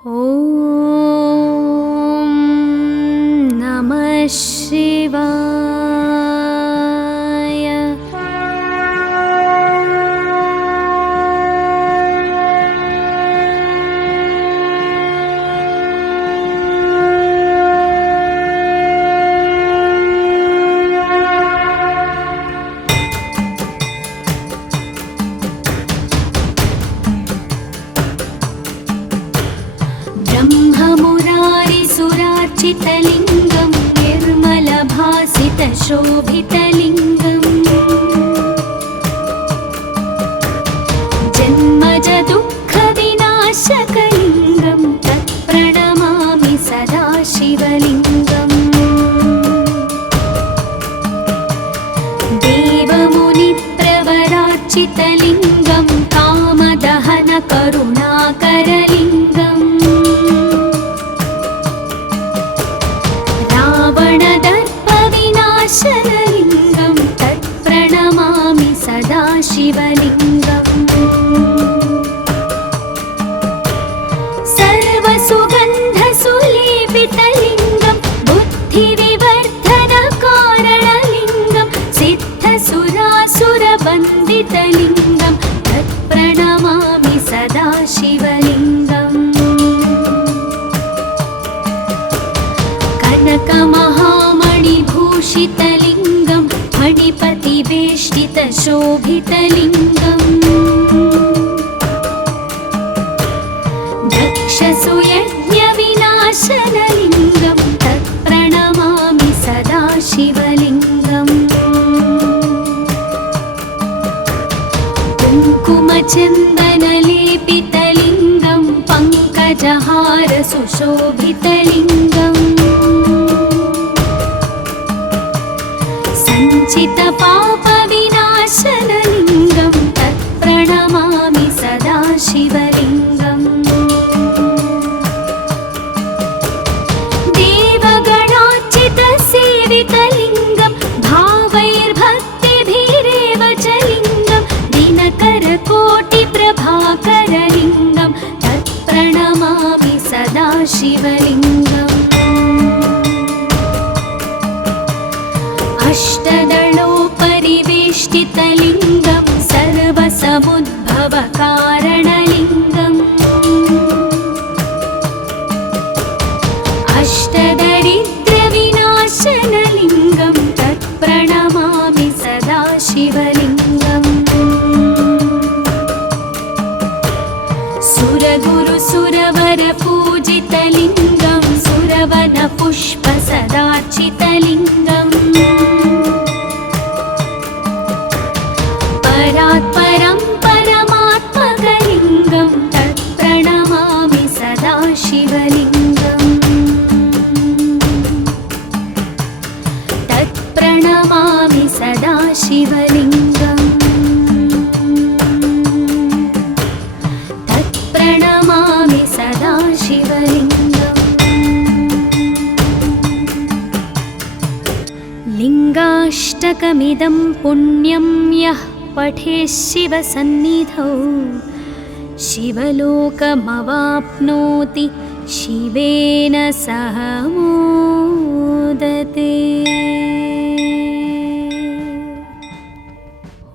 ॐ नमः शिवाय। ब्रह्ममुरारिसुरार्चितलिङ्गं निर्मलभासितशोभितलिङ्गम् जन्मजदुःखविनाशकलिङ्गं तत्प्रणमामि सदा शिवलिङ्गम्। देवमुनिप्रवरार्चितलिङ्गं कामदहनकरुणाकरलिङ्गम् रावणदर्पविनाशनलिङ्गं तत्प्रणमामि सदा शिवलिङ्गम्। सर्वसुगन्धसुलेपितलिङ्गं बुद्धिविवर्धनकारणलिङ्गं सिद्धसुरासुरवन्दितलिङ्गं तत्प्रणमामि सदा शिवलिङ्गम्। कनकमहामणिभूषितलिङ्गं मणिपतिवेष्टितशोभितलिङ्गम् दक्षसुयज्ञविनाशनलिङ्गं तत्प्रणमामि सदा शिवलिङ्गम्। कुङ्कुमचन्दनलेपितलिङ्गं पङ्कजहारसुशोभितलिङ्गम् सञ्चितपापविनाशनलिङ्गं तत्प्रणमामि सदा शिवलिङ्गम्। देवगणार्चितसेवितलिङ्गं भावैर्भक्तिभिरेव च लिङ्गं दिनकरकोटिप्रभाकरलिङ्गं तत्प्रणमामि सदा शिवलिङ्गम्। अष्टदलोपरिवेष्टितलिङ्गं सर्वसमुद्भवकारणलिङ्गम् अष्टदरिद्रविनाशनलिङ्गं तत्प्रणमामि सदा शिवलिङ्गम्। सुरगुरुसुरवरपूजितलिङ्गं सुरवनपुष्पसदार्चितलिङ्गम् परात्परं परमात्मकलिङ्गं तत्प्रणमामि सदा शिवलिङ्गम्। तत्प्रणमामि सदा शिवलिङ्गम्। तत्प्रणमामि सदा शिवलिङ्गम्। लिङ्गाष्टकमिदं पुण्यं यः पठेत् शिवसन्निधौ शिवलोकमवाप्नोति शिवेन सह मोदते।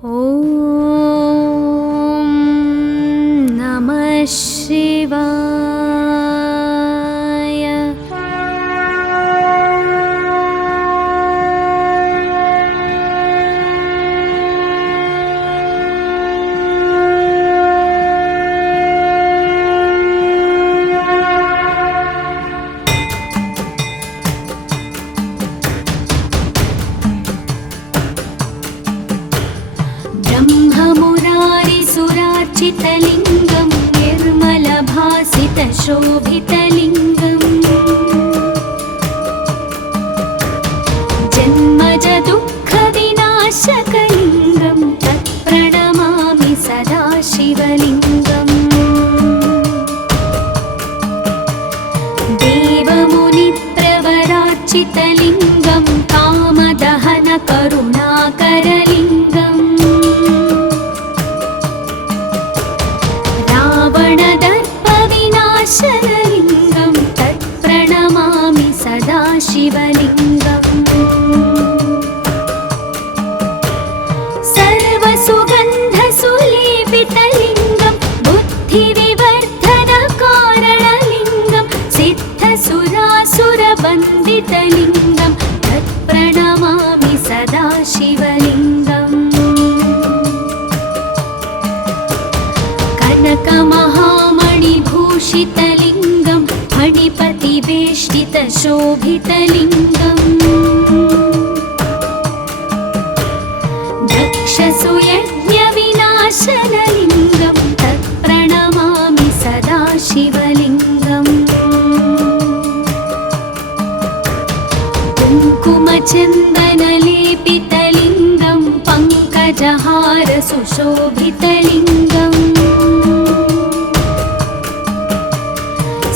ॐ नमः शिवाय। ब्रह्ममुरारिसुरार्चितलिङ्गं निर्मलभासितशोभितलिङ्गम् जन्मजदुःखविनाशकलिङ्गं तत्प्रणमामि सदा शिवलिङ्गम्। देवमुनिप्रवरार्चितलिङ्गं कामदहनकरुणाकरलिङ्गम् रावणदर्पविनाशनलिङ्गं सदाशिवलिङ्गं फणिपतिवेष्टितशोभितलिङ्गम् दक्षसुयज्ञविनाशनलिङ्गं तत्प्रणमामि सदाशिवलिङ्गम् कुङ्कुमचन्दनलेपितलिङ्गं पङ्कजहार सुशोभितलिङ्गम्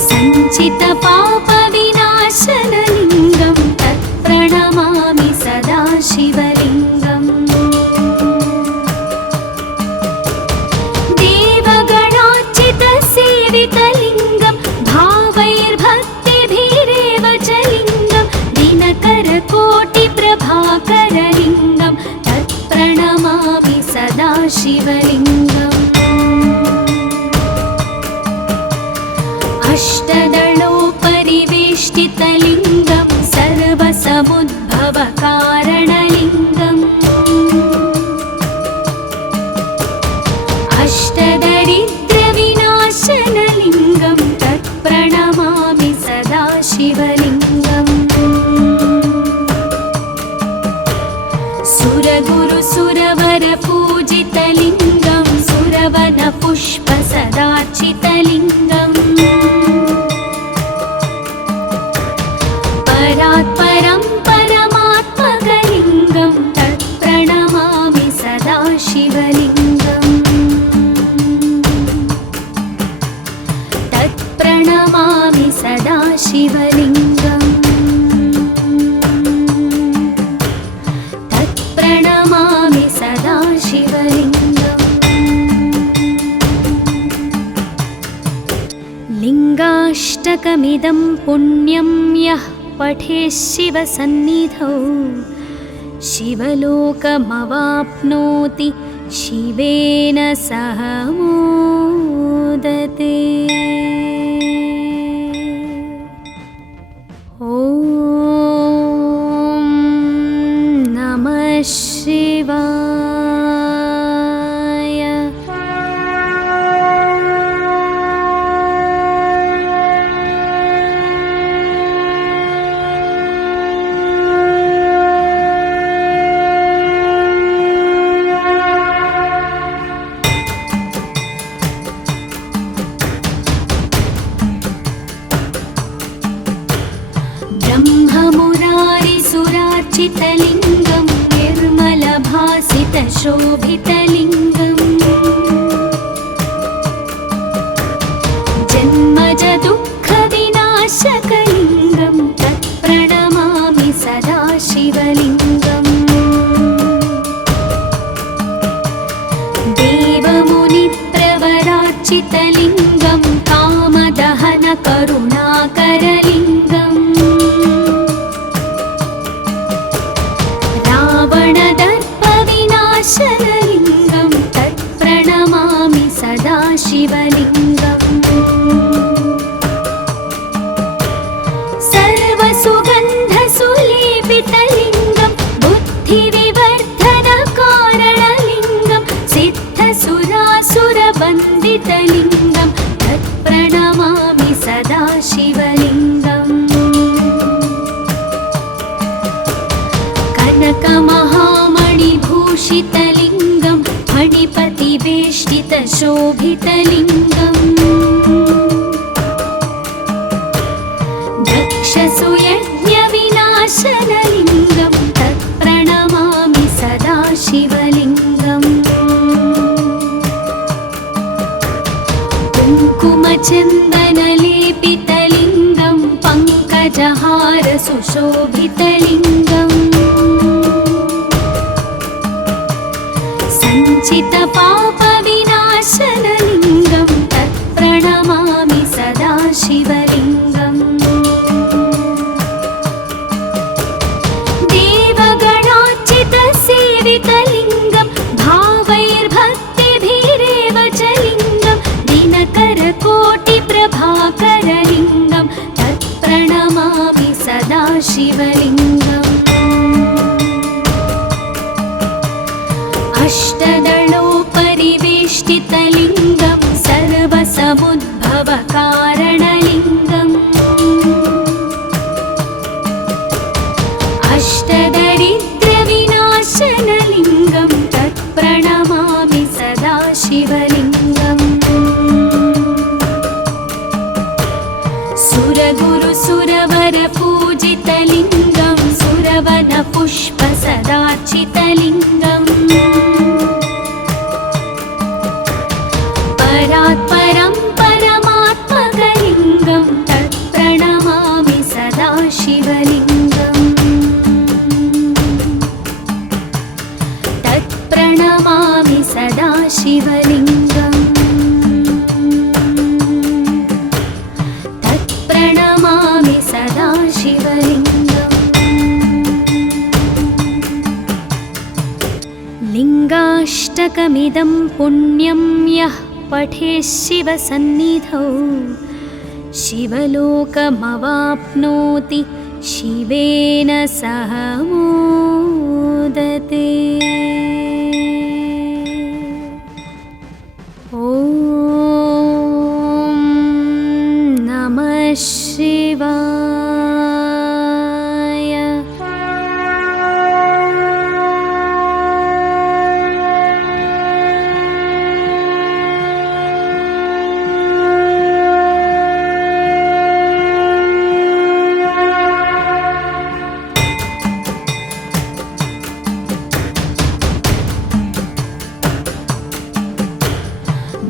सञ्चितपापविनाशनलिङ्गं तत्प्रणमामि सदाशिवलिङ्गम् देवगणार्चितसेवितलिङ्गं भावैर्भक्तिभिरेव च लिङ्गं दिनकरकोटिप्रभाकरलिङ्गं तत्प्रणमामि सदाशिवलिङ्गम् अष्टदलोपरिवेष्टितलिङ्गं सर्वसमुद्भवकारणलिङ्गम् अष्टदरिद्रविनाशनलिङ्गं तत्प्रणमामि सदाशिवलिङ्गम् सुरगुरुसुरवरपूजितलिङ्गं सुरवनपुष्पसदार्चितलिङ्गम् परात्परं परमात्मकलिङ्गं तत्प्रणमामि सदाशिवलिङ्गम् तत्प्रणमामि सदाशिवलिङ्गम् तत्प्रणमामि सदाशिवलिङ्गम् लिङ्गाष्टकमिदं पुण्यं यः पठेत् शिवसन्निधौ शिवलोकमवाप्नोति शिवेन सह मोदते। ॐ नमः शिवाय। ब्रह्ममुरारिसुरार्चितलिङ्गं निर्मलभासितशोभितलिङ्गम् जन्मजदुःखविनाशकलिङ्गं तत्प्रणमामि सदाशिवलिङ्गम् देवमुनिप्रवरार्चितलिङ्गं कामदहनकरुणाकरलिङ्गम् रावणदर्पविनाशनलिङ्गं तत्प्रणमामि सदाशिवलिङ्गम् सर्वसुगन्धसुलेपितलिङ्गं बुद्धिविवर्धनकारणलिङ्गं सिद्धसुरासुरवन्दितलिङ्गं तत्प्रणमामि सदाशिवलिङ्गम् कनकमहामणिभूषितलिङ्गं फणिपतिवेष्टितशोभितलिङ्गम् दक्षसुयज्ञविनाशनलिङ्गं तत्प्रणमामि सदाशिवलिङ्गम् कुङ्कुमचन्दनलेपितलिङ्गं पङ्कजहार सुशोभितलिङ्गम् सञ्चितपापविनाशनलिङ्गं तत्प्रणमामि सदाशिवलिङ्गम् देवगणार्चितसेवितलिङ्गं भावैर्भक्तिभिरेव च लिङ्गं दिनकरकोटिप्रभाकरलिङ्गं तत्प्रणमामि सदाशिवलिङ्गम् अष्टदलोपरिवेष्टितलिङ्गं सर्वसमुद्भव सदाशिवलिङ्गम् अष्टदरिद्रविनाशनलिङ्गं तत्प्रणमामि सदाशिवलिङ्गम् सुरगुरुसुरवरपूजितलिङ्गं सुरवनपुष्पसदार्चितलिङ्गम् परात्परं परमात्मकलिङ्गं तत्प्रणमामि सदाशिवलिङ्गम् तत्प्रणमामि सदाशिवलिङ्गम् तत्प्रणमामि सदाशिवलिङ्गम् लिङ्गाष्टकमिदं पुण्यं यः पठेत् शिवसन्निधौ शिवलोकमवाप्नोति शिवेन सह मोदते। ॐ नमः शिवाय।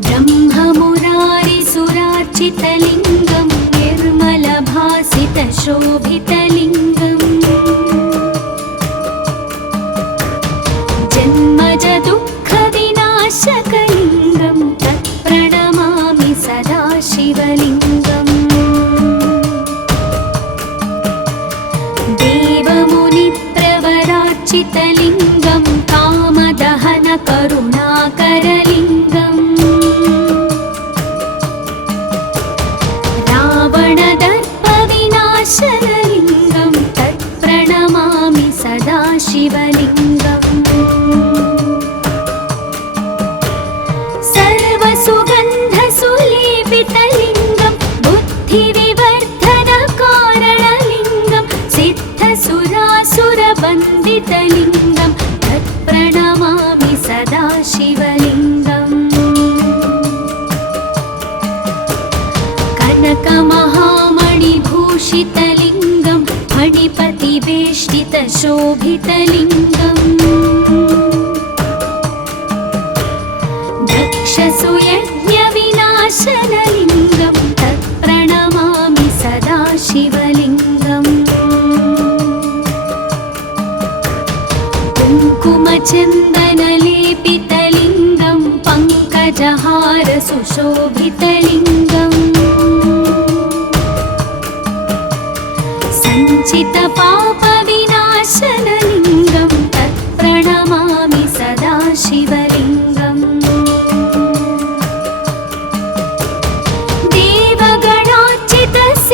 ब्रह्ममुरारिसुरार्चितलिङ्गं निर्मलभासितशोभितलिङ्गम् जन्मजदुःखविनाशकलिङ्गं तत्प्रणमामि सदाशिवलिङ्गम् देवमुनिप्रवरार्चितलिङ्गं कामदहनकरुणाकरलिङ्गम् रावणदर्पविनाशनलिङ्गं तत्प्रणमामि सदाशिवलिङ्गम् सर्वसुगन्धसुलेपितलिङ्गं बुद्धिविवर्धनकारणलिङ्गं सिद्धसुरासुरवन्दितलिङ्गं तत्प्रणमामि सदाशिवलिङ्गम् कनकमहामणिभूषितलिङ्गं फणिपतिवेष्टितशोभितलिङ्गम् दक्षसुयज्ञविनाशनलिङ्गं तत्प्रणमामि सदाशिवलिङ्गम् कुङ्कुमचन्दनलेपितलिङ्गं पङ्कजहारसुशोभितलिङ्गम् सञ्चितपापविनाशनलिङ्गं तत्प्रणमामि सदाशिवलिङ्गम्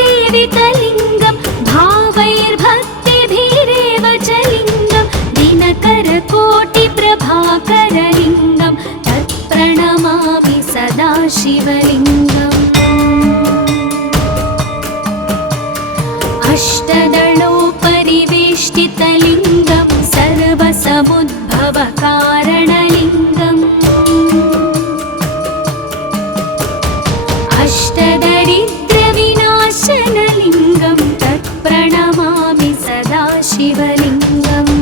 देवगणार्चितसेवितलिङ्गं भावैर्भक्तिभिरेव च लिङ्गं दिनकरकोटिप्रभाकरलिङ्गं तत्प्रणमामि सदाशिवलिङ्गम् अष्टदलोपरिवेष्टितलिङ्गं सर्वसमुद्भवकारणलिङ्गम् अष्टदरिद्रविनाशनलिङ्गं तत्प्रणमामि सदाशिवलिङ्गम्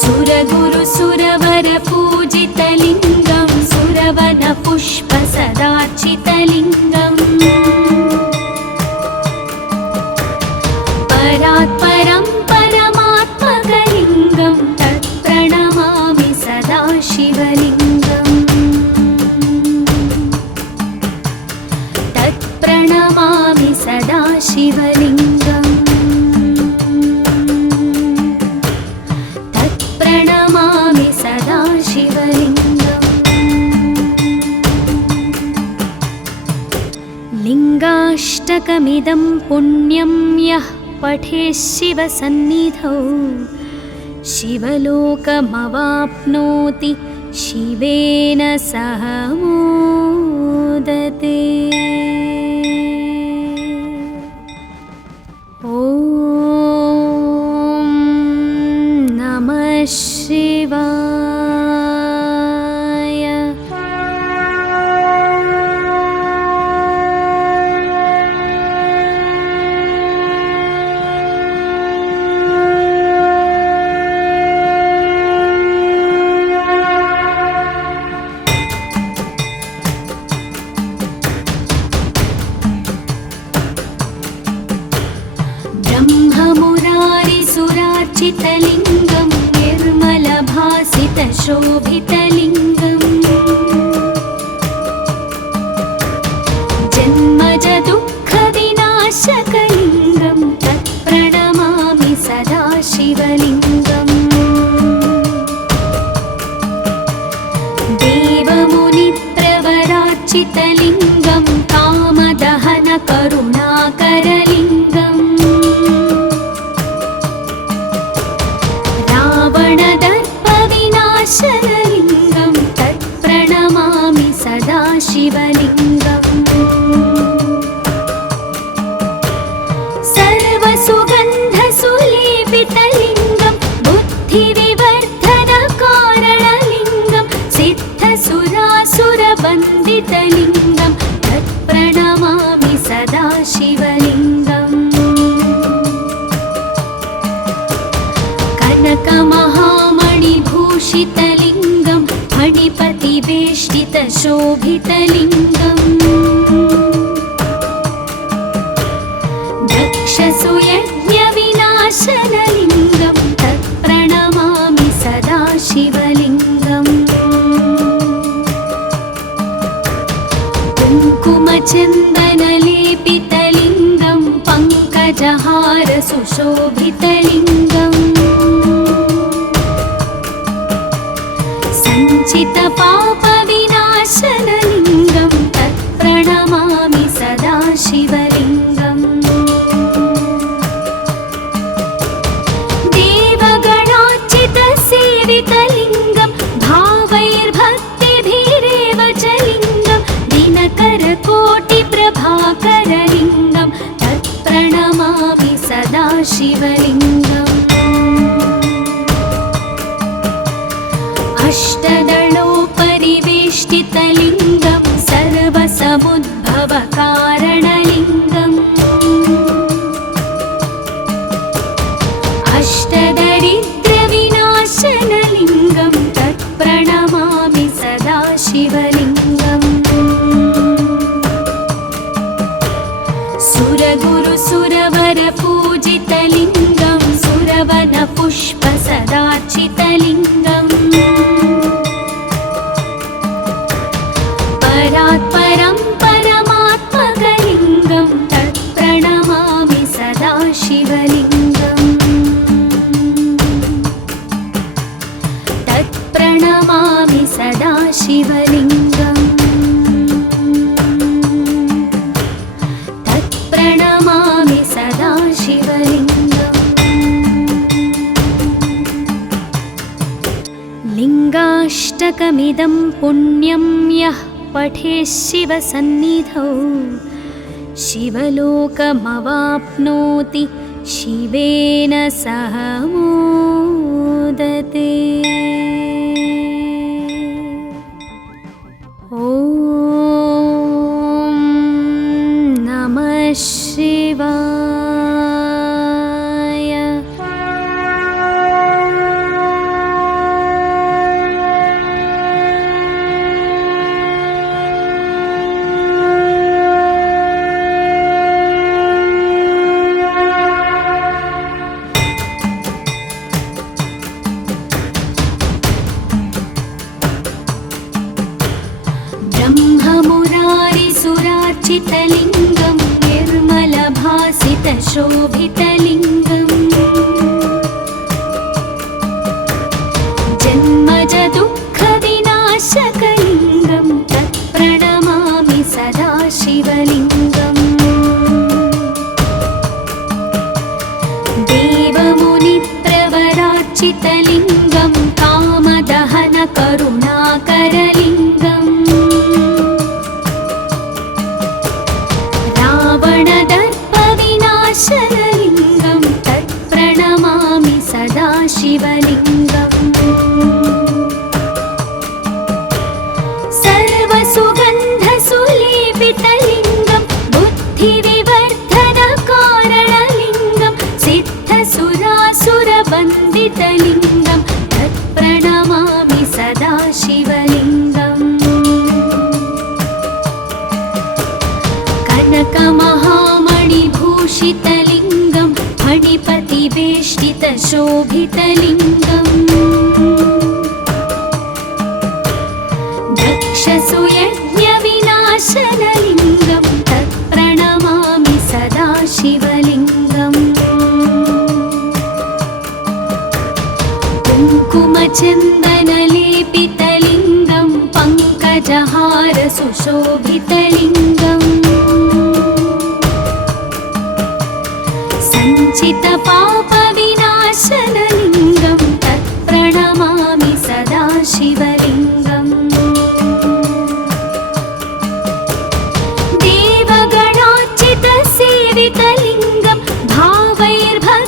सुरगुरुसुरवरपूजितलिङ्गं सुरवनपुष्पसदार्चितलिङ्गम् परात्परं परमात्मकलिङ्गं तत्प्रणमामि सदाशिवलिङ्गम् तत्प्रणमामि सदाशिवलिङ्गम् तत्प्रणमामि सदाशिवलिङ्गम् लिङ्गाष्टकमिदं पुण्यं यः पठेत् शिवसन्निधौ शिवलोकमवाप्नोति शिवेन सह मोदते। ॐ नमः शिवाय। ब्रह्ममुरारिसुरार्चितलिङ्गं निर्मलभासितशोभितलिङ्गम् जन्मजदुःखविनाशकलिङ्गं तत्प्रणमामि सदा शिवलिङ्गम्। देवमुनिप्रवरार्चितलिङ्गं कामदहनकरुणाकरलिङ्गम् रावणदर्पविनाशनलिङ्गं तत्प्रणमामि सदा शिवलिङ्गम्। सर्वसुगन्धसुलेपितलिङ्गं बुद्धिविवर्धनकारणलिङ्गं सिद्धसुरासुरवन्दितलिङ्गं तत्प्रणमामि सदा शिवलिङ्गम्। कनकमहामणिभूषितलिङ्गं फणिपतिवेष्टितशोभितलिङ्गम् दक्षसुयज्ञविनाशनलिङ्गं तत्प्रणमामि सदा शिवलिङ्गम्। कुङ्कुमचन्दनलेपितलिङ्गं पङ्कजहारसुशोभितलिङ्गम् सञ्चितपापविनाशनलिङ्गं तत्प्रणमामि सदा शिवलिङ्गम्। देवगणार्चितसेवितलिङ्गं भावैर्भक्तिभिरेव च लिङ्गं दिनकरकोटिप्रभाकरलिङ्गं तत्प्रणमामि सदा शिवलिङ्गम्। अष्टदलोपरिवेष्टितलिङ्गं सर्वसमुद्भवकारणलिङ्गम् अष्टदरिद्रविनाशनलिङ्गं तत्प्रणमामि सदा शिवलिङ्गम्। सुरगुरुसुरवरपूजितलिङ्गं सुरवनपुष्पसदार्चितलिङ्गम् परात्परं परमात्मकलिङ्गं तत्प्रणमामि सदा शिवलिङ्गम्। तत्प्रणमामि सदा शिवलिङ्गम्। तत्प्रणमामि सदा शिवलिङ्गम्। लिङ्गाष्टकमिदं पुण्यं यः पठेत् शिवसन्निधौ शिवलोकमवाप्नोति शिवेन सह मोदते। ॐ नमः शिवाय। ब्रह्ममुरारिसुरार्चितलिङ्गं निर्मलभासितशोभितलिङ्गम् जन्मजदुःखविनाशकलिङ्गं तत्प्रणमामि सदा शिवलिङ्गम्। देवमुनिप्रवरार्चितलिङ्गं कामदहनकरुणा कनकमहामणिभूषितलिङ्गं फणिपतिवेष्टितशोभितलिङ्गम् दक्षसुयज्ञविनाशनलिङ्गं तत्प्रणमामि सदा शिवलिङ्गम् कुङ्कुमचन्दनलेपितलिङ्गं पङ्कजहारसुशोभितलिङ्गम् सञ्चितपापविनाशनलिङ्गं तत्प्रणमामि सदा शिवलिङ्गम् देवगणार्चितसेवितलिङ्गं भावैर्भक्तिभिरेव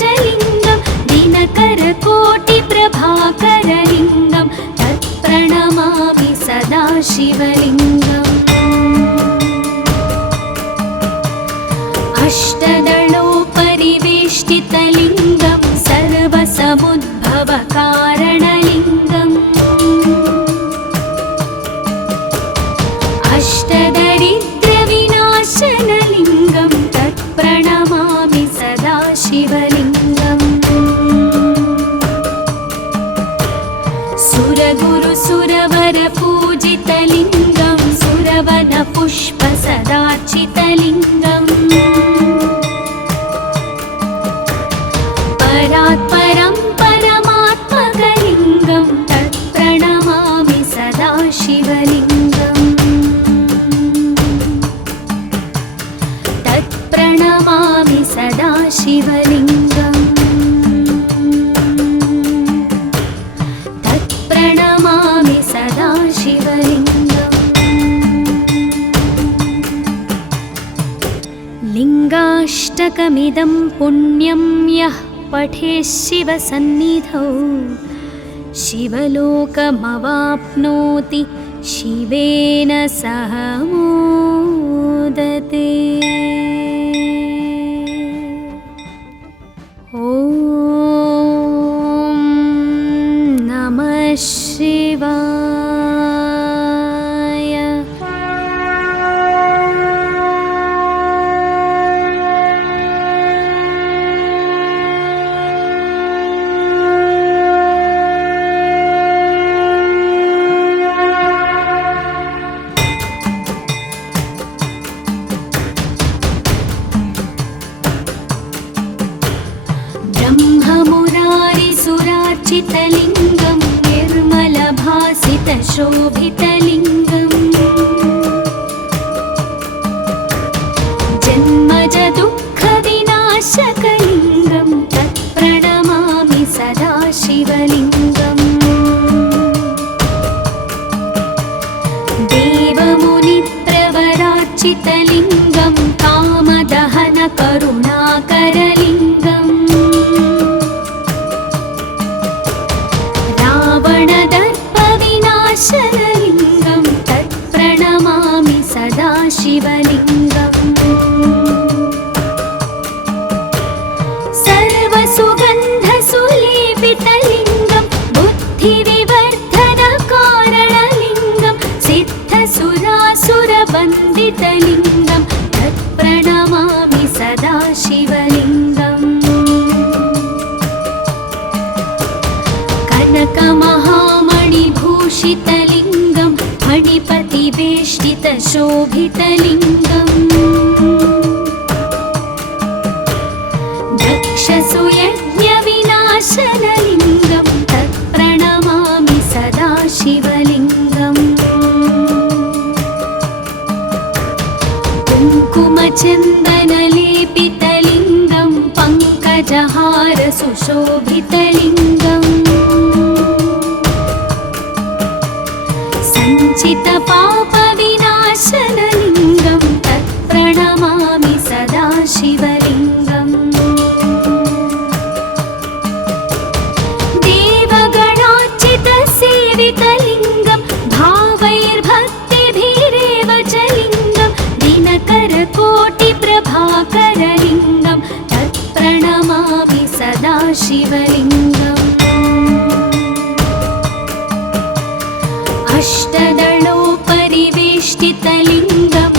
च लिङ्गं दिनकरकोटिप्रभाकरलिङ्गं तत्प्रणमामि सदा शिवलिङ्गम् अष्टदलोपरिवेष्टितलिङ्गं सर्वसमुद्भवकारणलिङ्गम् अष्टदरिद्रविनाशनलिङ्गं तत्प्रणमामि सदा शिवलिङ्गम् सुरगुरुसुरवरपूजितलिङ्गं सुरवनपुष्पसदार्चितलिङ्गम् परात्परं परमात्मकलिङ्गं तत्प्रणमामि सदा शिवलिङ्गम् तत्प्रणमामि सदा शिवलिङ्गम् तत्प्रणमामि सदा शिवलिङ्गम् लिङ्गाष्टकमिदं पुण्यं यः पठेत् शिवसन्निधौ शिवलोकमवाप्नोति शिवेन सह मोदते। ॐ नमः शिवाय। ब्रह्ममुरारिसुरार्चितलिङ्गं निर्मलभासितशोभितलिङ्गम् जन्मजदुःखविनाशकलिङ्गं तत्प्रणमामि सदा शिवलिङ्गम् देवमुनिप्रवरार्चितलिङ्गं कामदहनकरुणाकरलिङ्गम् रावणदर्पविनाशनलिङ्गं तत्प्रणमामि सदा शिवलिङ्गम् सर्वसुगन्धसुलेपितलिङ्गं बुद्धिविवर्धनकारणलिङ्गं सिद्धसुरासुरवन्दितलिङ्गं तत्प्रणमामि सदा शिवलिङ्गम् कनकमहामणिभूषितलिङ्गं फणिपतिवेष्टितशोभितलिङ्गम् दक्षसुयज्ञविनाशनलिङ्गं तत्प्रणमामि सदा शिवलिङ्गम् कुङ्कुमचन्दनलेपितलिङ्गं पङ्कजहारसुशोभितलिङ्गम् सञ्चितपापविनाशनलिङ्गं तत्प्रणमामि सदा शिवलिङ्गम् देवगणार्चितसेवितलिङ्गं भावैर्भक्तिभिरेव च लिङ्गं दिनकरकोटिप्रभाकरलिङ्गं तत्प्रणमामि सदा शिवलिङ्गम् अष्टदलोपरिवेष्टितलिङ्गं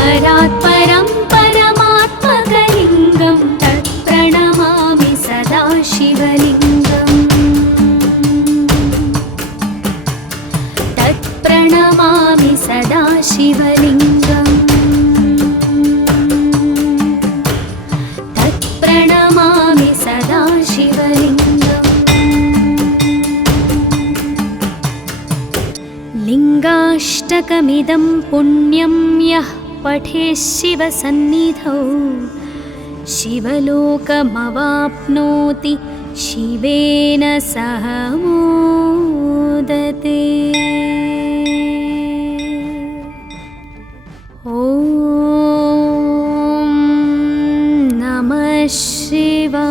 परात् परं परमात्मकलिङ्गं तत्प्रणमामि सदा शिवलिङ्गम् तत्प्रणमामि सदा शिवलिङ्गम् तत्प्रणमामि सदा शिवलिङ्गम् लिङ्गाष्टकमिदं पुण्यं यः पठेत् शिवसन्निधौ शिवलोकमवाप्नोति शिवेन सह मोदते। ॐ नमः शिवाय।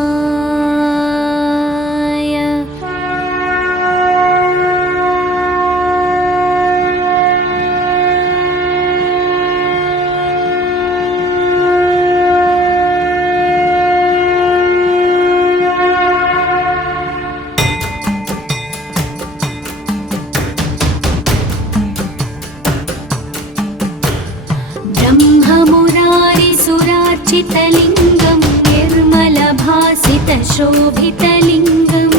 ब्रह्ममुरारिसुरार्चितलिङ्गं निर्मलभासितशोभितलिङ्गम्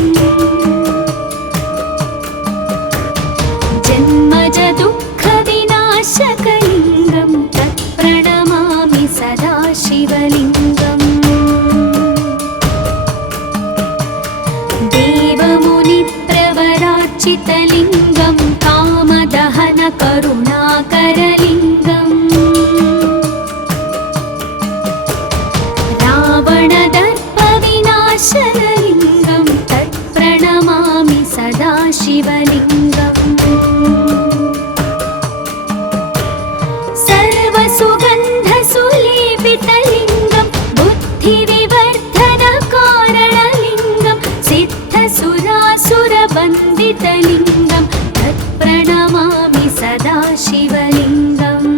जन्मजदुःखविनाशकलिङ्गं तत्प्रणमामि सदा शिवलिङ्गम् देवमुनिप्रवरार्चितलिङ्गं कामदहनकरुणाकरलिङ्गम् रावणदर्पविनाशनलिङ्गं तत्प्रणमामि सदा शिवलिङ्गम् सर्वसुगन्धसुलेपितलिङ्गं बुद्धिविवर्धनकारणलिङ्गं सिद्धसुरासुरवन्दितलिङ्गं तत्प्रणमामि सदा शिवलिङ्गम्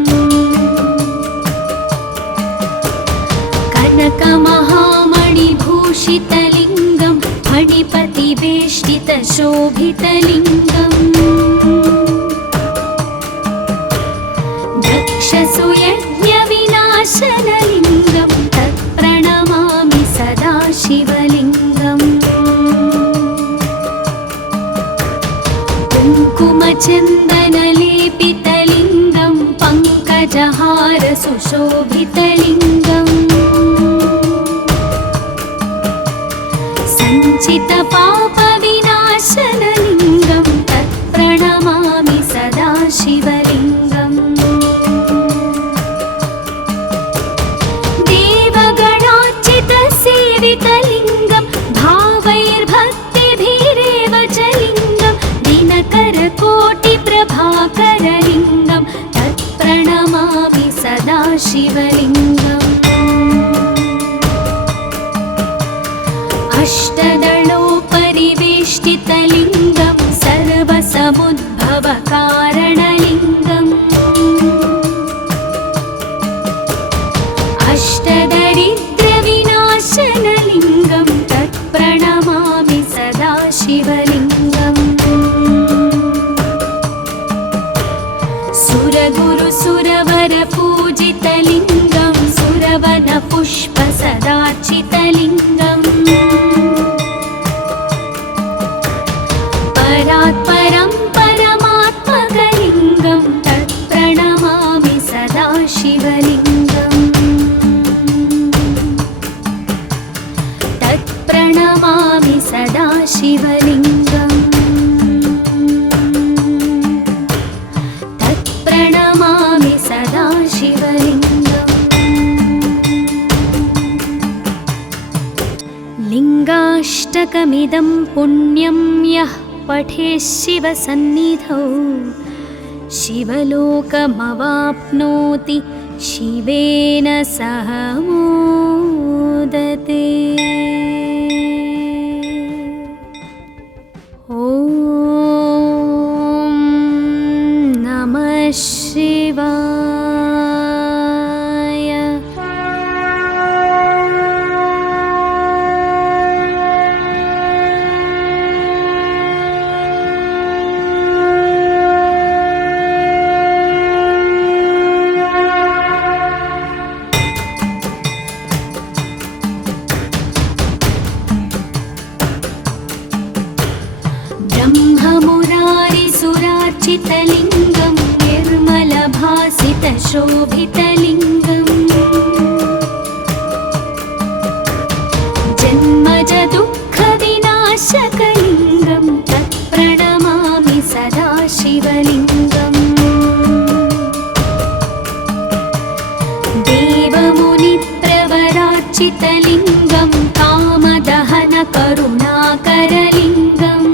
कनकमहामणिभूषितलिङ्गं फणिपतिवेष्टितशोभितलिङ्गम् दक्षसुयज्ञविनाशनलिङ्गं तत्प्रणमामि सदा शिवलिङ्गम् कुङ्कुमचन्दनलेपितलिङ्गं पङ्कजहारसुशोभितलिङ्गम् सञ्चितपापविनाशनलिङ्गं तत्प्रणमामि सदा शिवलिङ्गम् देवगणार्चितसेवितलिङ्गं भावैर्भक्तिभिरेव च लिङ्गं दिनकरकोटिप्रभाकरलिङ्गं तत्प्रणमामि सदा शिवलिङ्गम् अष्टदलोपरिवेष्टितलिङ्गं सर्वसमुद्भवकारणलिङ्गम् अष्टदरिद्रविनाशनलिङ्गं तत्प्रणमामि सदा शिवलिङ्गम् सुरगुरुसुरवरपूजितलिङ्गं सुरवनपुष्पसदार्चितलिङ्गम् परात् परं परमात्मकलिङ्गं तत्प्रणमामि सदा शिवलिङ्गम् तत्प्रणमामि सदा शिवलिङ्गम् तत्प्रणमामि सदा शिवलिङ्गम् लिङ्गाष्टकमिदं पुण्यं यः पठेत् शिवसन्निधौ शिवलोकमवाप्नोति शिवेन सह मोदते। ॐ नमः शिवाय। शोभितलिङ्गम् जन्मज दुःखविनाशकलिङ्गं तत्प्रणमामि सदा शिवलिङ्गम् देवमुनिप्रवरार्चितलिङ्गं कामदहन करुणाकरलिङ्गम्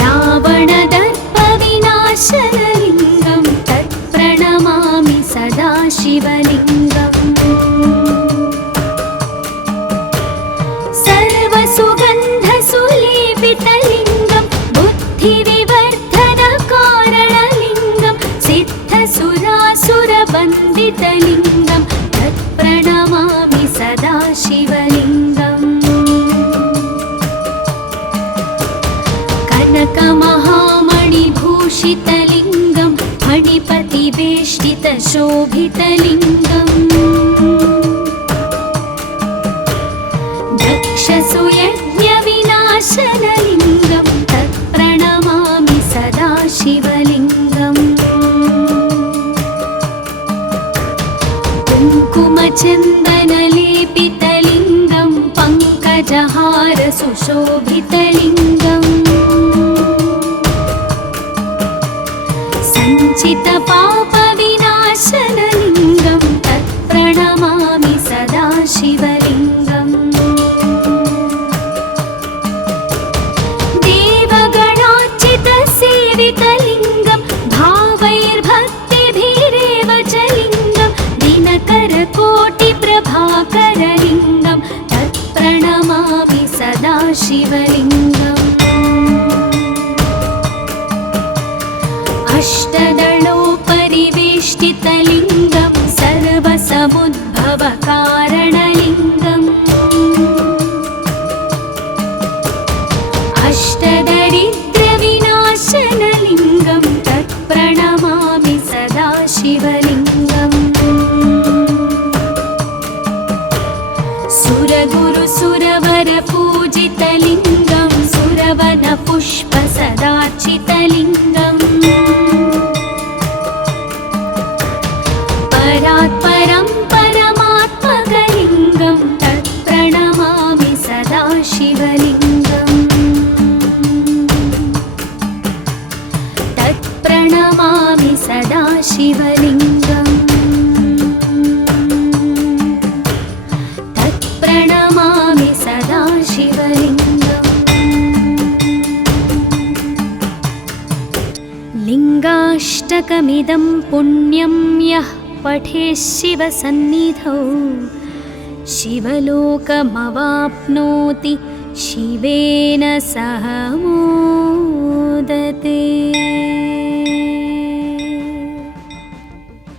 रावणदर्पविनाशनलिङ्गं तत्प्रणमामि सदा शिवलिङ्गम् सर्वसुगन्धसुलेपितलिङ्गं बुद्धिविवर्धनकारणलिङ्गं सिद्धसुरासुरवन्दितलिङ्गं तत्प्रणमामि सदा शिवलिङ्गम् कनकमहामणिभूषितलिङ्गं फणिपतिवेष्टितशोभितलिङ्गम् दक्षसुयज्ञविनाशनलिङ्गं तत्प्रणमामि सदा शिवलिङ्गम् कुङ्कुमचन्दनलेपितलिङ्गं पङ्कजहारसुशोभितलिङ्गम् सञ्चितपापविनाशनलिङ्गं तत्प्रणमामि सदा शिवलिङ्गम् देवगणार्चितसेवितलिङ्गं भावैर्भक्तिभिरेव च लिङ्गं दिनकरकोटिप्रभाकरलिङ्गं तत्प्रणमामि सदा शिवलिङ्गम् अष्टदलोपरिवेष्टितलिङ्गं सर्वसमुद्भवकारणलिङ्गम् अष्टदरिद्रविनाशनलिङ्गं तत्प्रणमामि सदा शिवलिङ्गम् सुरगुरुसुरवरपूजितलिङ्गं सुरवनपुष्पसदार्चितलिङ्गम् परात्परं परमात्मकलिङ्गं तत्प्रणमामि सदा शिवलिङ्गम् तत्प्रणमामि सदा शिवलिङ्गम् तत्प्रणमामि सदा शिवलिङ्गम् लिङ्गाष्टकमिदं पुण्यं यः पठेत् शिवसन्निधौ शिवलोकमवाप्नोति शिवेन सह मोदते।